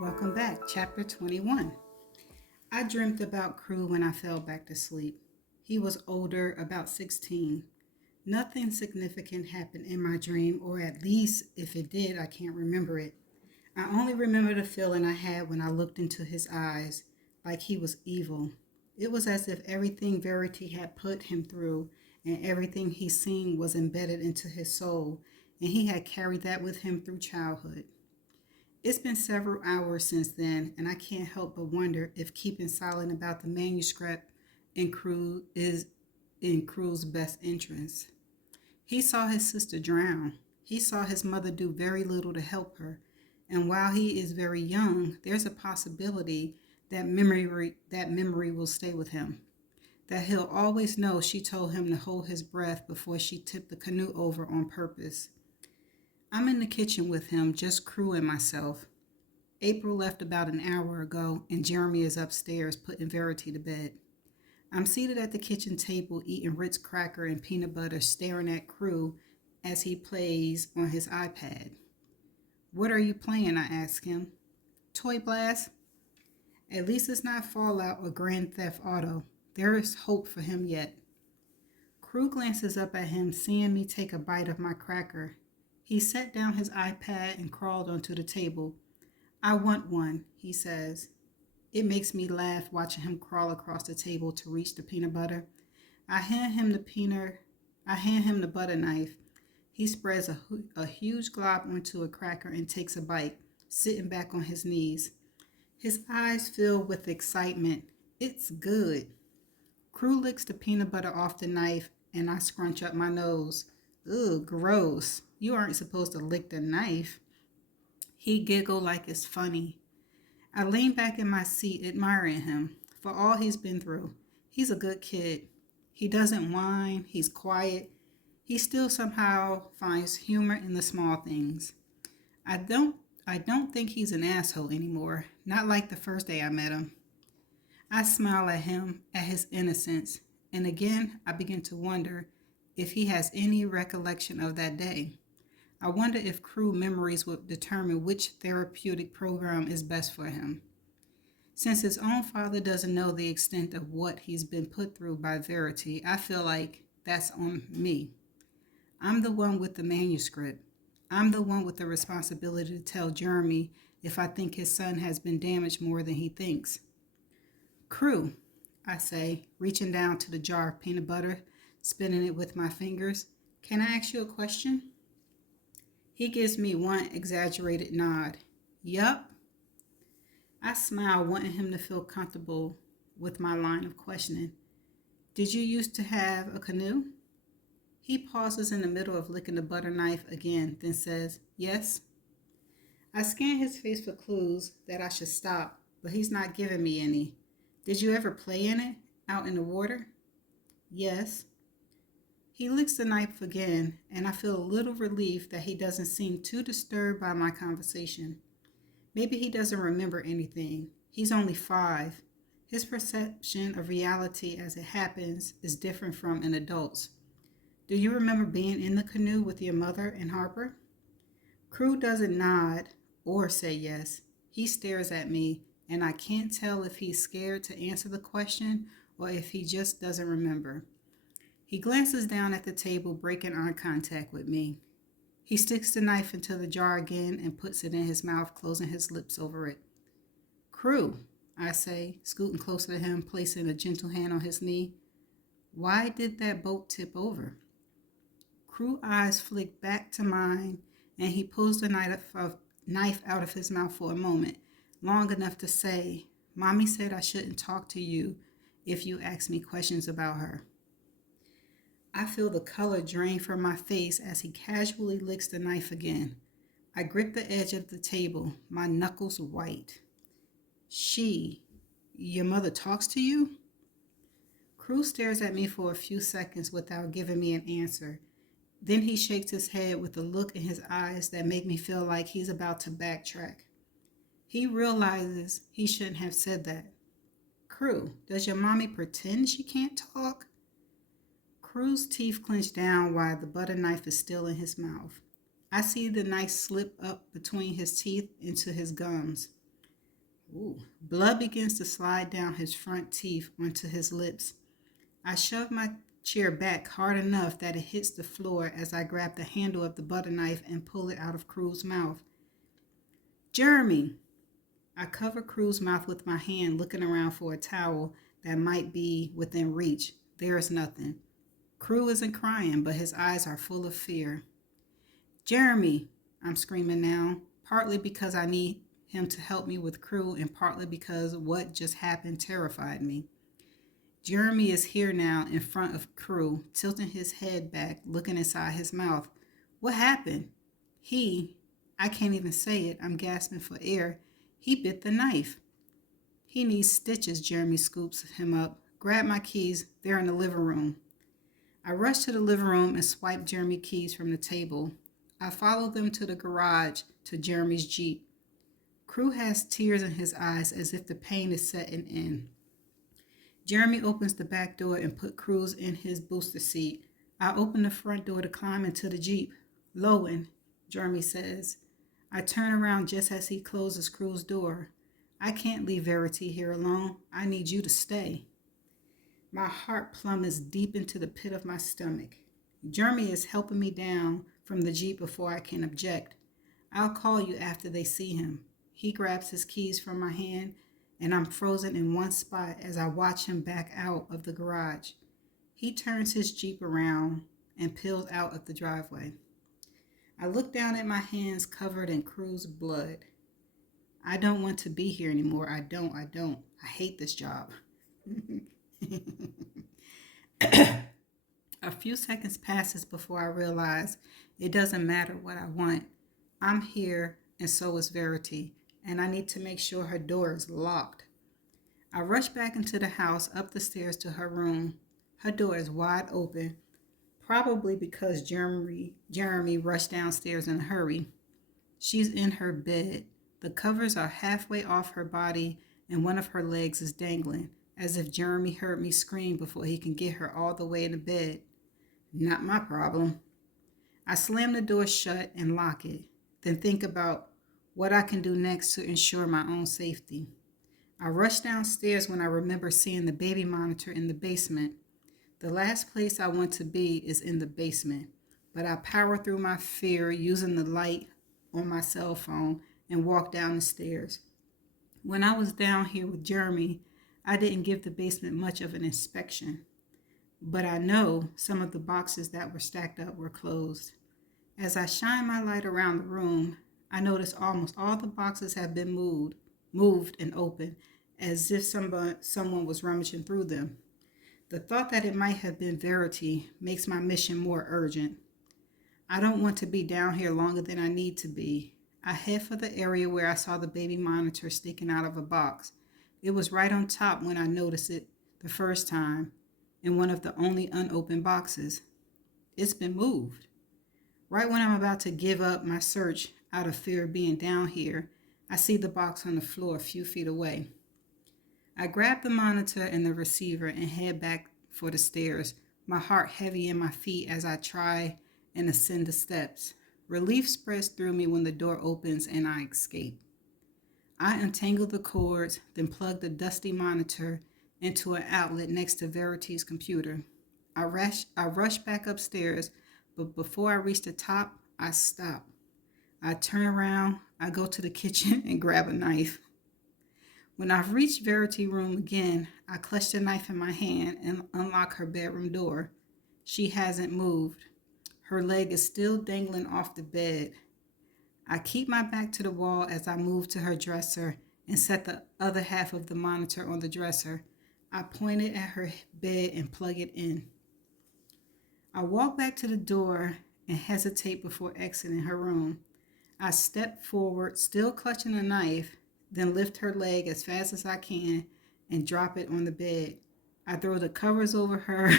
Welcome back, chapter 21. I dreamt about Crew when I fell back to sleep. He was older, about 16. Nothing significant happened in my dream, or at least if it did, I can't remember it. I only remember the feeling I had when I looked into his eyes, like he was evil. It was as if everything Verity had put him through and everything he seen was embedded into his soul, and he had carried that with him through childhood. It's been several hours since then, and I can't help but wonder if keeping silent about the manuscript in Crew is in Crew's best interest. He saw his sister drown. He saw his mother do very little to help her. And while he is very young, there's a possibility that memory will stay with him. That he'll always know she told him to hold his breath before she tipped the canoe over on purpose. I'm in the kitchen with him, just Crew and myself. April left about an hour ago, and Jeremy is upstairs putting Verity to bed. I'm seated at the kitchen table eating Ritz cracker and peanut butter, staring at Crew as he plays on his iPad. What are you playing? I ask him. Toy Blast? At least it's not Fallout or Grand Theft Auto. There is hope for him yet. Crew glances up at him, seeing me take a bite of my cracker. He set down his iPad and crawled onto the table. I want one, he says. It makes me laugh watching him crawl across the table to reach the peanut butter. I hand him the butter knife. He spreads a huge glob onto a cracker and takes a bite, sitting back on his knees. His eyes fill with excitement. It's good. Crew licks the peanut butter off the knife, and I scrunch up my nose. Ugh, gross. You aren't supposed to lick the knife. He giggled like it's funny. I lean back in my seat, admiring him for all he's been through. He's a good kid. He doesn't whine. He's quiet. He still somehow finds humor in the small things. I don't think he's an asshole anymore. Not like the first day I met him. I smile at him, at his innocence, and again I begin to wonder if he has any recollection of that day. I wonder if Crew memories would determine which therapeutic program is best for him. Since his own father doesn't know the extent of what he's been put through by Verity, I feel like that's on me. I'm the one with the manuscript. I'm the one with the responsibility to tell Jeremy if I think his son has been damaged more than he thinks. Crew, I say, reaching down to the jar of peanut butter, spinning it with my fingers. Can I ask you a question? He gives me one exaggerated nod. Yup. I smile, wanting him to feel comfortable with my line of questioning. Did you used to have a canoe? He pauses in the middle of licking the butter knife again, then says, yes. I scan his face for clues that I should stop, but he's not giving me any. Did you ever play in it, out in the water? Yes. He licks the knife again, and I feel a little relief that he doesn't seem too disturbed by my conversation. Maybe he doesn't remember anything. He's only 5. His perception of reality as it happens is different from an adult's. Do you remember being in the canoe with your mother and Harper? Crew doesn't nod or say yes. He stares at me, and I can't tell if he's scared to answer the question or if he just doesn't remember. He glances down at the table, breaking eye contact with me. He sticks the knife into the jar again and puts it in his mouth, closing his lips over it. Crew, I say, scooting closer to him, placing a gentle hand on his knee. Why did that boat tip over? Crew eyes flick back to mine, and he pulls the knife out of his mouth for a moment, long enough to say, Mommy said I shouldn't talk to you if you ask me questions about her. I feel the color drain from my face as he casually licks the knife again. I grip the edge of the table, my knuckles white. Your mother talks to you? Crew stares at me for a few seconds without giving me an answer. Then he shakes his head with a look in his eyes that make me feel like he's about to backtrack. He realizes he shouldn't have said that. Crew, does your mommy pretend she can't talk? Crew's teeth clench down while the butter knife is still in his mouth. I see the knife slip up between his teeth into his gums. Ooh. Blood begins to slide down his front teeth onto his lips. I shove my chair back hard enough that it hits the floor as I grab the handle of the butter knife and pull it out of Crew's mouth. Jeremy! I cover Crew's mouth with my hand, looking around for a towel that might be within reach. There is nothing. Crew isn't crying, but his eyes are full of fear. Jeremy! I'm screaming now, partly because I need him to help me with Crew and partly because what just happened terrified me. Jeremy is here now in front of Crew, tilting his head back, looking inside his mouth. What happened? I can't even say it, I'm gasping for air. He bit the knife. He needs stitches, Jeremy scoops him up. Grab my keys, they're in the living room. I rush to the living room and swipe Jeremy's keys from the table. I follow them to the garage, to Jeremy's Jeep. Crew has tears in his eyes as if the pain is setting in. Jeremy opens the back door and puts Cruz in his booster seat. I open the front door to climb into the Jeep. Lowen, Jeremy says. I turn around just as he closes Cruz's door. I can't leave Verity here alone. I need you to stay. My heart plummets deep into the pit of my stomach. Jeremy is helping me down from the Jeep before I can object. I'll call you after they see him. He grabs his keys from my hand, and I'm frozen in one spot as I watch him back out of the garage. He turns his Jeep around and peels out of the driveway. I look down at my hands covered in Crew's blood. I don't want to be here anymore. I don't. I hate this job. A few seconds passes before I realize it doesn't matter what I want. I'm here, and so is Verity, and I need to make sure her door is locked. I rush back into the house, up the stairs to her room. Her door is wide open, probably because Jeremy rushed downstairs in a hurry. She's in her bed. The covers are halfway off her body, and one of her legs is dangling, as if Jeremy heard me scream before he can get her all the way into bed. Not my problem. I slam the door shut and lock it, then think about what I can do next to ensure my own safety. I rush downstairs when I remember seeing the baby monitor in the basement. The last place I want to be is in the basement, but I power through my fear using the light on my cell phone and walk down the stairs. When I was down here with Jeremy, I didn't give the basement much of an inspection, but I know some of the boxes that were stacked up were closed. As I shine my light around the room, I notice almost all the boxes have been moved and opened, as if someone was rummaging through them. The thought that it might have been Verity makes my mission more urgent. I don't want to be down here longer than I need to be. I head for the area where I saw the baby monitor sticking out of a box. It was right on top when I noticed it the first time, in one of the only unopened boxes. It's been moved. Right when I'm about to give up my search out of fear of being down here, I see the box on the floor a few feet away. I grab the monitor and the receiver and head back for the stairs, my heart heavy in my feet as I try and ascend the steps. Relief spreads through me when the door opens and I escape. I untangle the cords, then plug the dusty monitor into an outlet next to Verity's computer. I rush back upstairs, but before I reach the top, I stop. I turn around, I go to the kitchen and grab a knife. When I've reached Verity's room again, I clutch the knife in my hand and unlock her bedroom door. She hasn't moved. Her leg is still dangling off the bed. I keep my back to the wall as I move to her dresser and set the other half of the monitor on the dresser. I point it at her bed and plug it in. I walk back to the door and hesitate before exiting her room. I step forward, still clutching the knife, then lift her leg as fast as I can and drop it on the bed. I throw the covers over her,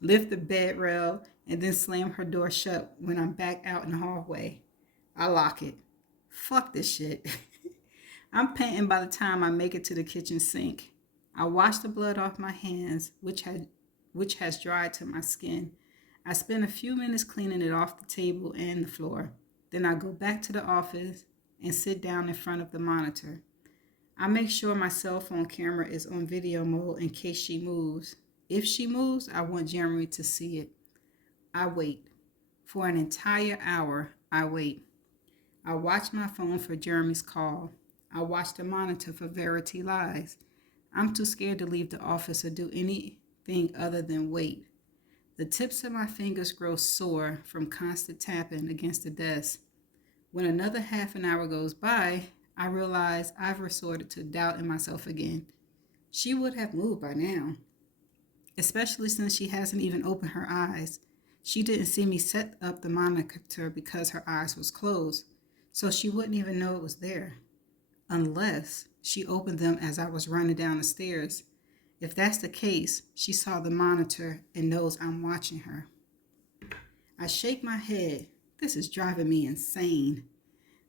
lift the bed rail, and then slam her door shut when I'm back out in the hallway. I lock it. Fuck this shit. I'm panting by the time I make it to the kitchen sink. I wash the blood off my hands, which has dried to my skin. I spend a few minutes cleaning it off the table and the floor. Then I go back to the office and sit down in front of the monitor. I make sure my cell phone camera is on video mode in case she moves. If she moves, I want Jeremy to see it. I wait. For an entire hour, I wait. I watch my phone for Jeremy's call. I watch the monitor for Verity lies. I'm too scared to leave the office or do anything other than wait. The tips of my fingers grow sore from constant tapping against the desk. When another half an hour goes by, I realize I've resorted to doubt in myself again. She would have moved by now, especially since she hasn't even opened her eyes. She didn't see me set up the monitor because her eyes was closed, so she wouldn't even know it was there, unless she opened them as I was running down the stairs. If that's the case, she saw the monitor and knows I'm watching her. I shake my head. This is driving me insane.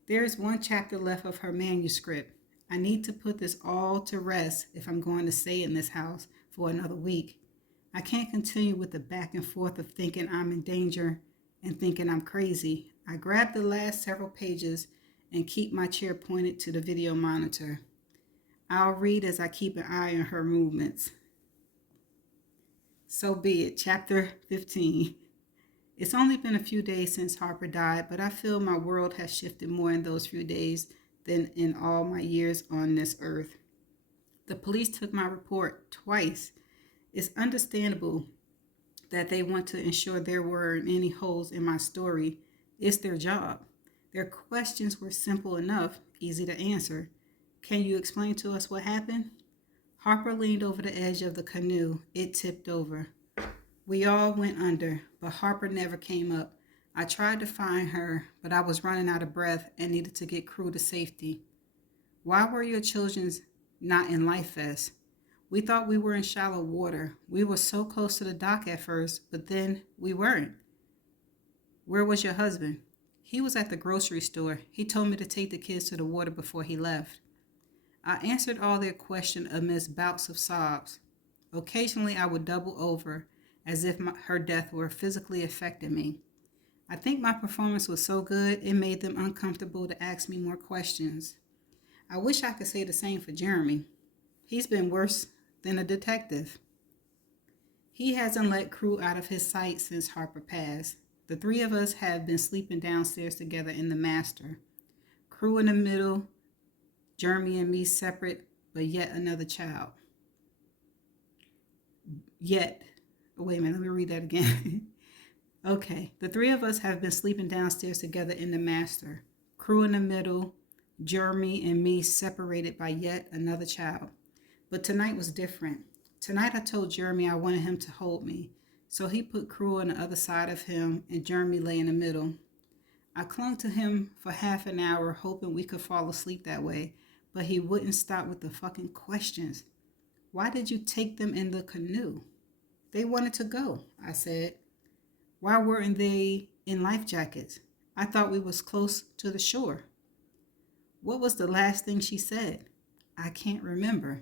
There is one chapter left of her manuscript. I need to put this all to rest if I'm going to stay in this house for another week. I can't continue with the back and forth of thinking I'm in danger and thinking I'm crazy. I grab the last several pages and keep my chair pointed to the video monitor. I'll read as I keep an eye on her movements. So be it. Chapter 15. It's only been a few days since Harper died, but I feel my world has shifted more in those few days than in all my years on this earth. The police took my report twice. It's understandable that they want to ensure there weren't any holes in my story. It's their job. Their questions were simple enough, easy to answer. Can you explain to us what happened? Harper leaned over the edge of the canoe. It tipped over. We all went under, but Harper never came up. I tried to find her, but I was running out of breath and needed to get crew to safety. Why were your children not in life vests? We thought we were in shallow water. We were so close to the dock at first, but then we weren't. Where was your husband? He was at the grocery store. He told me to take the kids to the water before he left. I answered all their questions amidst bouts of sobs. Occasionally, I would double over as if her death were physically affecting me. I think my performance was so good, it made them uncomfortable to ask me more questions. I wish I could say the same for Jeremy. He's been worse than a detective. He hasn't let crew out of his sight since Harper passed. The three of us have been sleeping downstairs together in the master. Crew in the middle, Jeremy and me separate, but yet another child. Wait a minute, let me read that again. Okay, the three of us have been sleeping downstairs together in the master. Crew in the middle, Jeremy and me separated by yet another child. But tonight was different. Tonight I told Jeremy I wanted him to hold me, so he put Crew on the other side of him and Jeremy lay in the middle. I clung to him for half an hour, hoping we could fall asleep that way, but he wouldn't stop with the fucking questions. Why did you take them in the canoe? They wanted to go, I said. Why weren't they in life jackets? I thought we was close to the shore. What was the last thing she said? I can't remember.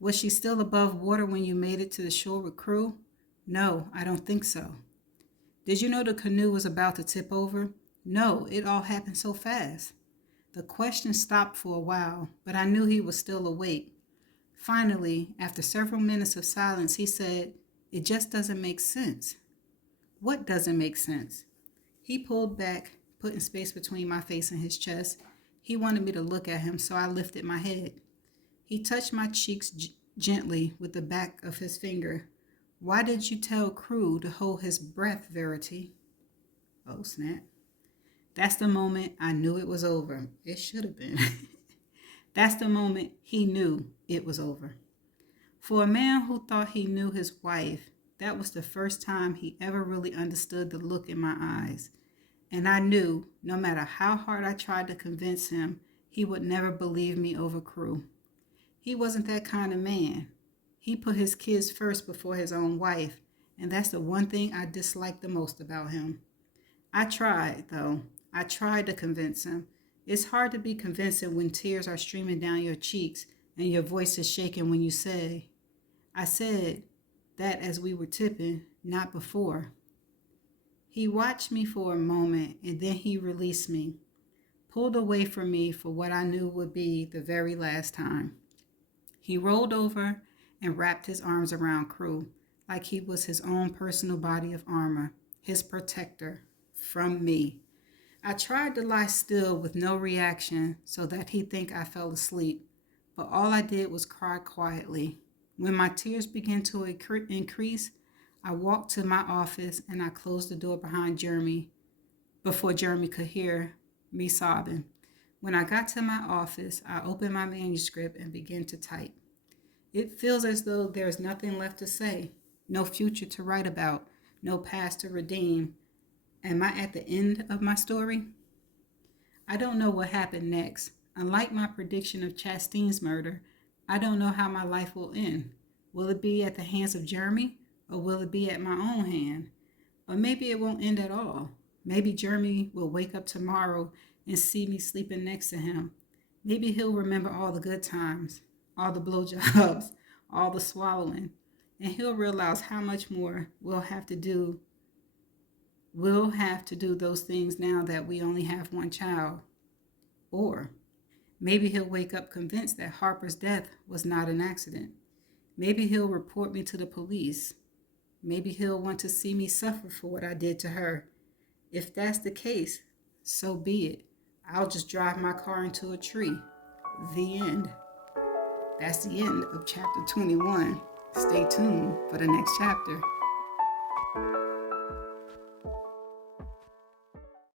Was she still above water when you made it to the shore with Crew? No, I don't think so. Did you know the canoe was about to tip over? No, it all happened so fast. The question stopped for a while, but I knew he was still awake. Finally, after several minutes of silence, he said, "It just doesn't make sense." What doesn't make sense? He pulled back, putting space between my face and his chest. He wanted me to look at him, so I lifted my head. He touched my cheeks gently with the back of his finger. Why did you tell Crew to hold his breath, Verity? Oh, snap. That's the moment I knew it was over. It should have been. That's the moment he knew it was over. For a man who thought he knew his wife, that was the first time he ever really understood the look in my eyes. And I knew, no matter how hard I tried to convince him, he would never believe me over Crew. He wasn't that kind of man. He put his kids first before his own wife, and that's the one thing I disliked the most about him. I tried, though. I tried to convince him. It's hard to be convincing when tears are streaming down your cheeks and your voice is shaking when you say, I said that as we were tipping, not before. He watched me for a moment and then he released me, pulled away from me for what I knew would be the very last time. He rolled over and wrapped his arms around Crew like he was his own personal body of armor, his protector from me. I tried to lie still with no reaction so that he'd think I fell asleep, but all I did was cry quietly. When my tears began to increase, I walked to my office and I closed the door behind Jeremy before Jeremy could hear me sobbing. When I got to my office, I opened my manuscript and began to type. It feels as though there's nothing left to say, no future to write about, no past to redeem. Am I at the end of my story? I don't know what happened next. Unlike my prediction of Chastain's murder, I don't know how my life will end. Will it be at the hands of Jeremy, or will it be at my own hand? Or maybe it won't end at all. Maybe Jeremy will wake up tomorrow and see me sleeping next to him. Maybe he'll remember all the good times, all the blowjobs, all the swallowing, and he'll realize how much more we'll have to do those things now that we only have one child. Or maybe he'll wake up convinced that Harper's death was not an accident. Maybe he'll report me to the police. Maybe he'll want to see me suffer for what I did to her. If that's the case, so be it. I'll just drive my car into a tree. The end. That's the end of chapter 21. Stay tuned for the next chapter.